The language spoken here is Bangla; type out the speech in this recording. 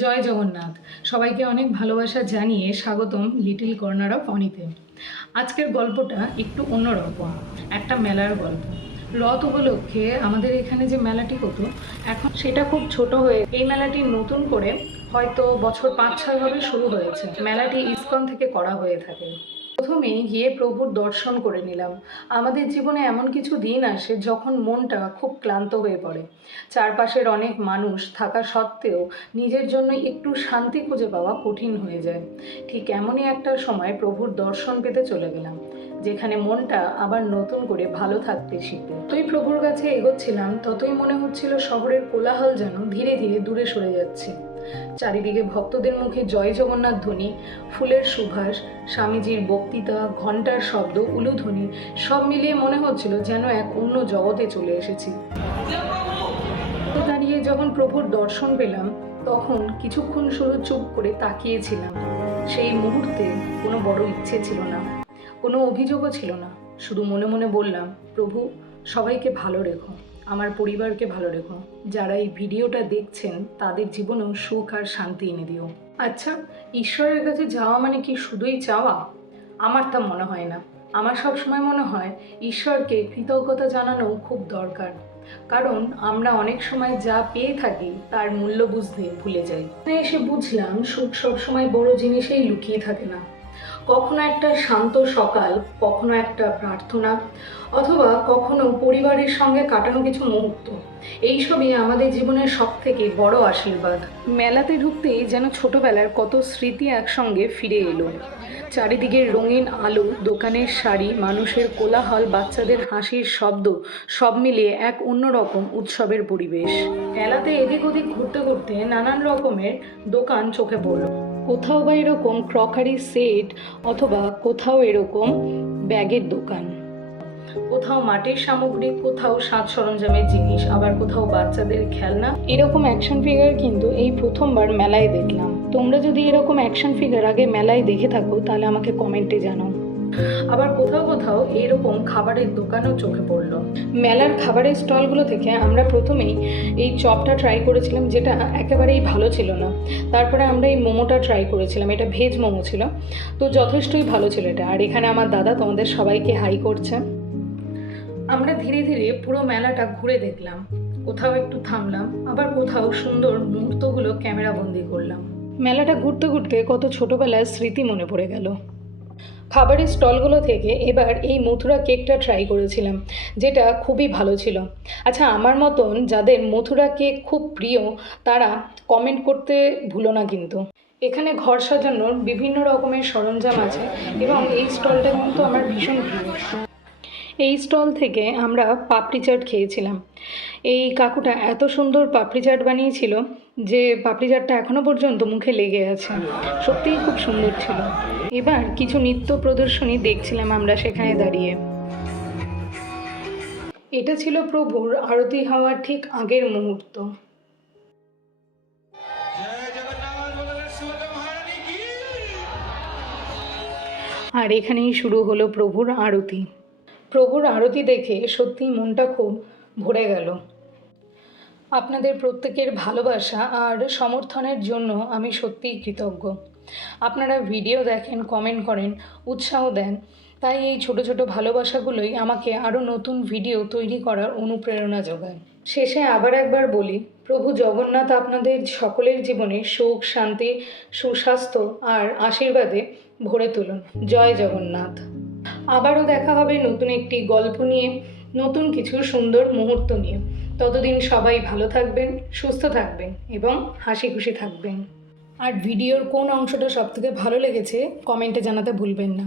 জয় জগন্নাথ। সবাইকে অনেক ভালোবাসা জানিয়ে স্বাগতম লিটল কর্নার অফ অনিতে। আজকের গল্পটা একটু অন্যরকম, একটা মেলার গল্প। রথ উপলক্ষে আমাদের এখানে যে মেলাটি হতো, এখন সেটা খুব ছোট হয়ে এই মেলাটি নতুন করে হয়তো বছর 5-6 হবে শুরু হয়েছে। মেলাটি ইসকন থেকে করা হয়ে থাকে। প্রথমেই গিয়ে প্রভুর দর্শন করে নিলাম। আমাদের জীবনে এমন কিছু দিন আসে যখন মনটা খুব ক্লান্ত হয়ে পড়ে। চারপাশের অনেক মানুষ থাকা সত্ত্বেও নিজের জন্য একটু শান্তি খুঁজে পাওয়া কঠিন হয়ে যায়। ঠিক এমনই একটা সময় প্রভুর দর্শন পেতে চলে গেলাম, যেখানে মনটা আবার নতুন করে ভালো থাকতে শিখবে। যতই প্রভুর কাছে এগোচ্ছিলাম ততই মনে হচ্ছিল শহরের কোলাহল যেন ধীরে ধীরে দূরে সরে যাচ্ছে। চারিদিকে ভক্তদের মুখে জয় জগন্নাথ ধ্বনি, ফুলের সুভাষ, স্বামীজির বক্তৃতা, ঘণ্টার শব্দ, উলুধ্বনি সব মিলিয়ে মনে হচ্ছিল যেন এক অন্য জগতে চলে এসেছি। দাঁড়িয়ে যখন প্রভুর দর্শন পেলাম তখন কিছুক্ষণ শুধু চুপ করে তাকিয়েছিলাম। সেই মুহূর্তে কোনো বড় ইচ্ছে ছিল না, কোনো অভিযোগও ছিল না। শুধু মনে মনে বললাম, প্রভু সবাইকে ভালো রেখো, আমার পরিবারকে ভালো রেখো, যারা এই ভিডিওটা দেখছেন তাদের জীবনেও সুখ আর শান্তি এনে দিও। আচ্ছা, ঈশ্বরের কাছে যাওয়া মানে কি শুধুই চাওয়া? আমার তা মনে হয় না। আমার সবসময় মনে হয় ঈশ্বরকে কৃতজ্ঞতা জানানো খুব দরকার, কারণ আমরা অনেক সময় যা পেয়ে থাকি তার মূল্য বুঝতে ভুলে যাই। এসে বুঝলাম সুখ সবসময় বড় জিনিসেই লুকিয়ে থাকে না। কখনো একটা শান্ত সকাল, কখনো একটা প্রার্থনা, অথবা কখনো পরিবারের সঙ্গে কাটানো কিছু মুহূর্ত, এইসবই আমাদের জীবনের সব থেকে বড় আশীর্বাদ। মেলাতে ঢুকতেই যেন ছোটবেলার কত স্মৃতি একসঙ্গে ফিরে এলো। চারিদিকের রঙিন আলো, দোকানের শাড়ি, মানুষের কোলাহল, বাচ্চাদের হাসির শব্দ, সব মিলিয়ে এক অন্যরকম উৎসবের পরিবেশ। মেলাতে এদিক ওদিক ঘুরতে ঘুরতে নানান রকমের দোকান চোখে পড়ল। কোথাও বা এরকম ক্রকারি সেট, অথবা কোথাও এরকম ব্যাগের দোকান, কোথাও মাটির সামগ্রী, কোথাও সাজ সরঞ্জামের জিনিস, আবার কোথাও বাচ্চাদের খেলনা। এরকম অ্যাকশন ফিগার কিন্তু এই প্রথমবার মেলায় দেখলাম। তোমরা যদি এরকম অ্যাকশন ফিগার আগে মেলায় দেখে থাকো তাহলে আমাকে কমেন্টে জানাও। আবার কোথাও কোথাও এরকম খাবারের দোকানও চোখে পড়লো। মেলার খাবারের স্টলগুলো থেকে আমরা প্রথমেই এই চপটা ট্রাই করেছিলাম, যেটা একেবারেই ভালো ছিল না। তারপরে আমরা এই মোমোটা ট্রাই করেছিলাম, এটা ভেজ মোমো ছিল, তো যথেষ্টই ভালো ছিল এটা। আর এখানে আমার দাদা তোমাদের সবাইকে হাই করছে। আমরা ধীরে ধীরে পুরো মেলাটা ঘুরে দেখলাম, কোথাও একটু থামলাম, আবার কোথাও সুন্দর মুহূর্তগুলো ক্যামেরা বন্দি করলাম। মেলাটা ঘুরতে ঘুরতে কত ছোটবেলার স্মৃতি মনে পড়ে গেল। খাবারের স্টলগুলো থেকে এবার এই মথুরা কেকটা ট্রাই করেছিলাম, যেটা খুবই ভালো ছিল। আচ্ছা, আমার মতন যাদের মথুরা কেক খুব প্রিয় তারা কমেন্ট করতে ভুলো না কিন্তু। এখানে ঘর সাজানোর বিভিন্ন রকমের সরঞ্জাম আছে এবং এই স্টলটা কিন্তু আমার ভীষণ প্রিয়। এই স্টল থেকে আমরা পাপড়ি চাট খেয়েছিলাম। এই কাকুটা এত সুন্দর পাপড়ি চাট বানিয়েছিল যে পাপড়ি চাটটা এখনও পর্যন্ত মুখে লেগে আছে। সত্যিই খুব সুন্দর ছিল। এবার কিছু নৃত্য প্রদর্শনী দেখছিলাম আমরা সেখানে দাঁড়িয়ে। এটা ছিল প্রভুর আরতি হওয়ার ঠিক আগের মুহূর্ত। আর এখানেই শুরু হলো প্রভুর আরতি। প্রভুর আরতি দেখে সত্যিই মনটা খুব ভরে গেল। আপনাদের প্রত্যেকের ভালোবাসা আর সমর্থনের জন্য আমি সত্যিই কৃতজ্ঞ। আপনারা ভিডিও দেখেন, কমেন্ট করেন, উৎসাহ দেন, তাই এই ছোট ছোট ভালোবাসাগুলোই আমাকে আরও নতুন ভিডিও তৈরি করার অনুপ্রেরণা যোগায়। শেষে আবার একবার বলি, প্রভু জগন্নাথ আপনাদের সকলের জীবনে সুখ, শান্তি, সুস্বাস্থ্য আর আশীর্বাদে ভরে তুলুন। জয় জগন্নাথ। আবারও দেখা হবে নতুন একটি গল্প নিয়ে, নতুন কিছু সুন্দর মুহূর্ত নিয়ে। ততদিন সবাই ভালো থাকবেন, সুস্থ থাকবেন এবং হাসি খুশি থাকবেন। আর ভিডিওর কোন অংশটা সবথেকে ভালো লেগেছে কমেন্টে জানাতে ভুলবেন না।